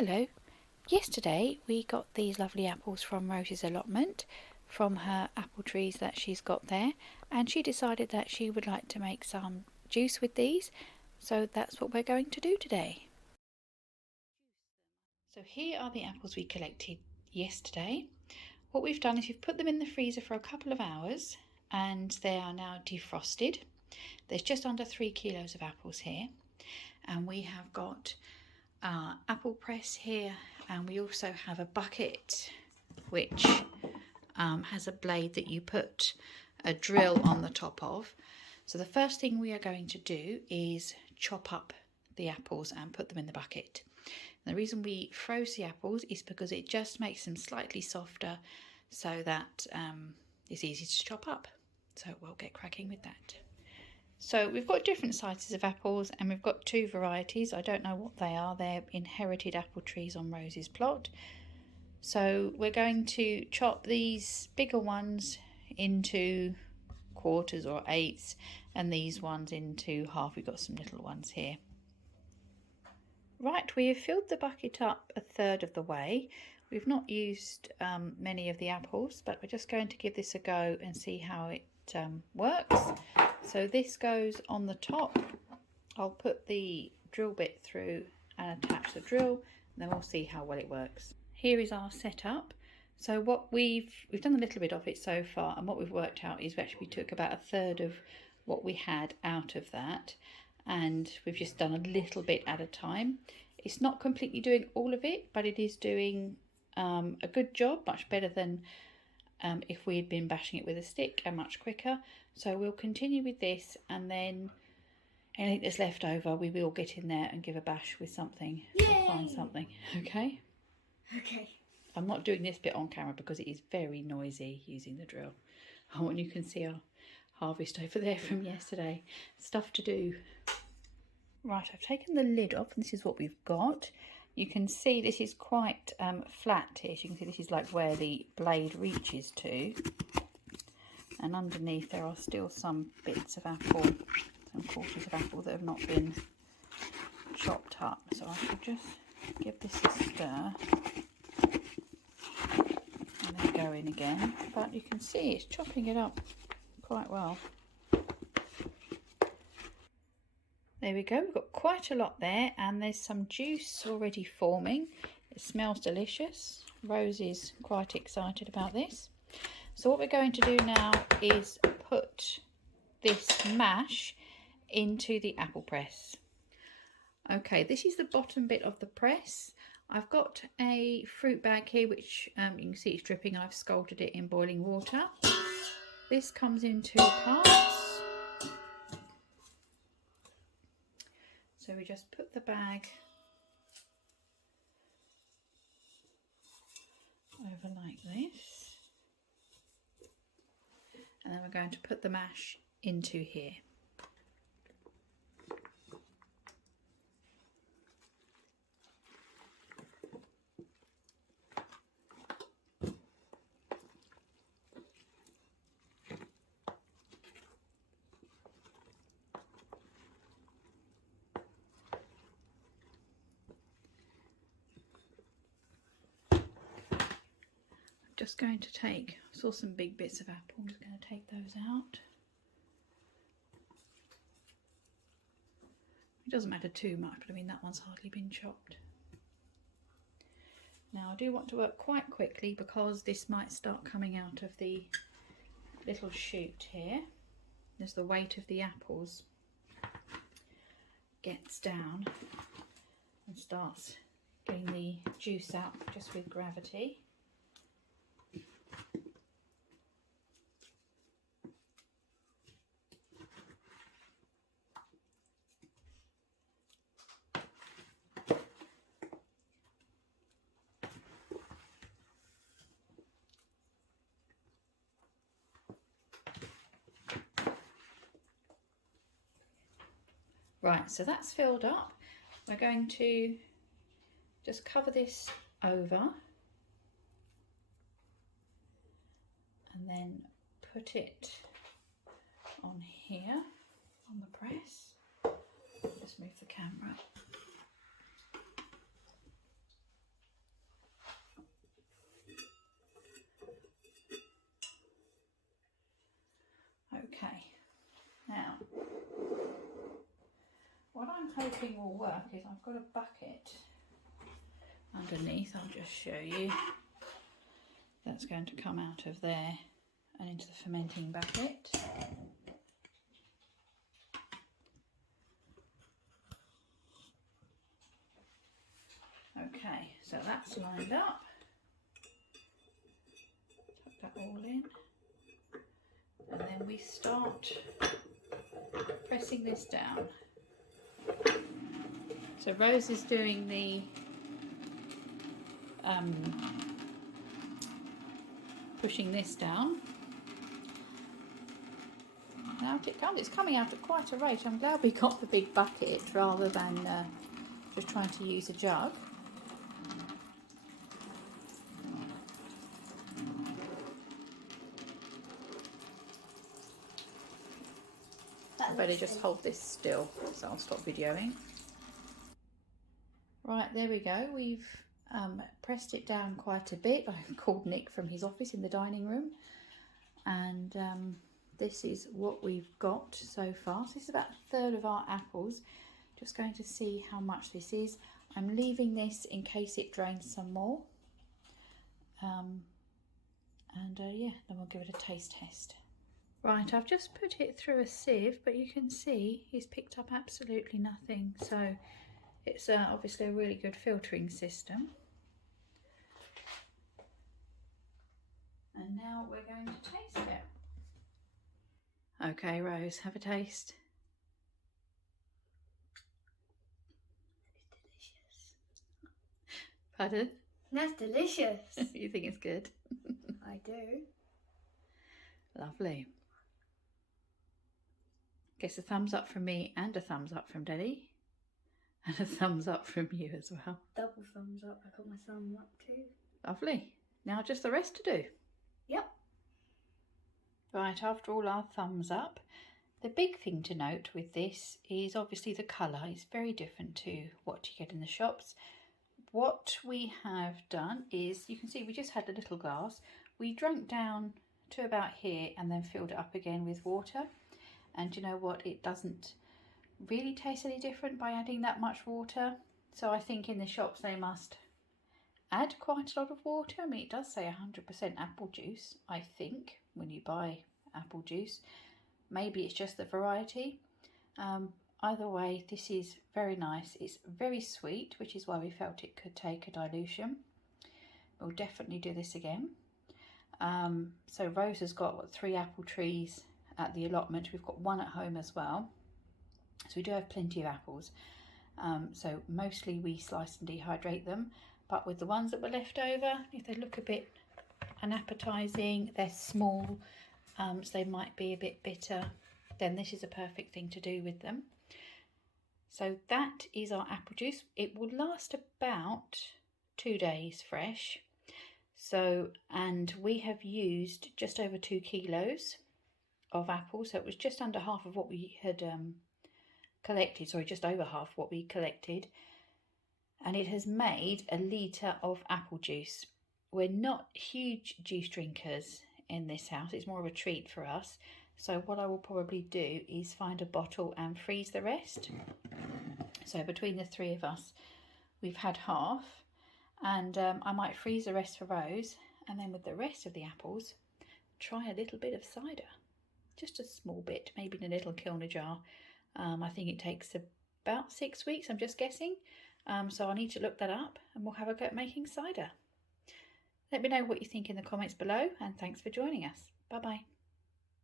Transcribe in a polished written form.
Hello. Yesterday we got these lovely apples from Rose's allotment from her apple trees that she's got there, and she decided that she would like to make some juice with these, so that's what we're going to do today. So here are the apples we collected yesterday. What we've done is we've put them in the freezer for a couple of hours and they are now defrosted. There's just under 3 kilos of apples here, and we have got our apple press here, and we also have a bucket which has a blade that you put a drill on the top of. So the first thing we are going to do is chop up the apples and put them in the bucket. And the reason we froze the apples is because it just makes them slightly softer so that it's easy to chop up. So we'll get cracking with that. So we've got different sizes of apples, and we've got 2 varieties. I don't know what they are. They're inherited apple trees on Rose's plot. So we're going to chop these bigger ones into quarters or eighths, and these ones into half. We've got some little ones here. Right, we have filled the bucket up a third of the way. We've not used many of the apples, but we're just going to give this a go and see how it works. So this goes on the top. I'll put the drill bit through and attach the drill, and then we'll see how well it works. Here is our setup. So what we've done a little bit of it so far, and what we've worked out is we took about a third of what we had out of that, and we've just done a little bit at a time. It's not completely doing all of it, but it is doing a good job, much better than if we had been bashing it with a stick, and much quicker. So we'll continue with this, and then anything that's left over we will get in there and give a bash with something. We'll find something. Okay? Okay. I'm not doing this bit on camera because it is very noisy using the drill. I want you can see our harvest over there from yesterday. Stuff to do. Right, I've taken the lid off, and this is what we've got. You can see this is quite flat here. So you can see this is like where the blade reaches to. And underneath there are still some bits of apple, some quarters of apple that have not been chopped up. So I should just give this a stir and then go in again. But you can see it's chopping it up quite well. There we go, we've got quite a lot there, and there's some juice already forming. It smells delicious. Rose is quite excited about this. So what we're going to do now is put this mash into the apple press. Okay, this is the bottom bit of the press. I've got a fruit bag here which you can see it's dripping. I've scalded it in boiling water. This comes in 2 parts. So we just put the bag over like this, and then we're going to put the mash into here. Just going to take, I saw some big bits of apple, I'm just going to take those out. It doesn't matter too much, but I mean that one's hardly been chopped. Now I do want to work quite quickly because this might start coming out of the little shoot here. As the weight of the apples gets down and starts getting the juice out just with gravity. Right, so that's filled up. We're going to just cover this over and then put it on here on the press. Just move the camera. hoping will work is I've got a bucket underneath. I'll just show you. That's going to come out of there and into the fermenting bucket. Okay, so that's lined up. Tuck that all in. And then we start pressing this down. So Rose is doing the pushing this down. Now it's coming out at quite a rate. I'm glad we got the big bucket rather than just trying to use a jug. I better just hold this still, so I'll stop videoing. Right, there we go. We've pressed it down quite a bit. I called Nick from his office in the dining room, and this is what we've got so far. So this is about a third of our apples. Just going to see how much this is. I'm leaving this in case it drains some more. Yeah, then we'll give it a taste test. Right, I've just put it through a sieve, but you can see he's picked up absolutely nothing. So it's obviously a really good filtering system. And now we're going to taste it. Okay, Rose, have a taste. It's delicious. Pardon? That's delicious. You think it's good? I do. Lovely. Guess a thumbs up from me and a thumbs up from Daddy. And a thumbs up from you as well. Double thumbs up. I got my thumb up too. Lovely. Now just the rest to do. Yep. Right, after all our thumbs up, the big thing to note with this is obviously the colour. It's very different to what you get in the shops. What we have done is, you can see we just had a little glass. We drank down to about here and then filled it up again with water. And you know what? It doesn't really taste any different by adding that much water. So I think in the shops they must add quite a lot of water. I mean, it does say 100% apple juice, I think, when you buy apple juice. Maybe it's just the variety. Either way, this is very nice. It's very sweet, which is why we felt it could take a dilution. We'll definitely do this again. So Rose has got 3 apple trees at the allotment. We've got 1 at home as well. So we do have plenty of apples. So mostly we slice and dehydrate them. But with the ones that were left over, if they look a bit unappetizing, they're small, so they might be a bit bitter, then this is a perfect thing to do with them. So that is our apple juice. It will last about 2 days fresh. So, and we have used just over 2 kilos of apples. So it was just under half of what we had collected. Sorry, just over half what we collected. And it has made a litre of apple juice. We're not huge juice drinkers in this house. It's more of a treat for us. So what I will probably do is find a bottle and freeze the rest. So between the 3 of us, we've had half. And I might freeze the rest for Rose. And then with the rest of the apples, try a little bit of cider. Just a small bit, maybe in a little Kilner jar. I think it takes about 6 weeks, I'm just guessing. So I need to look that up and we'll have a go at making cider. Let me know what you think in the comments below, and thanks for joining us. Bye bye.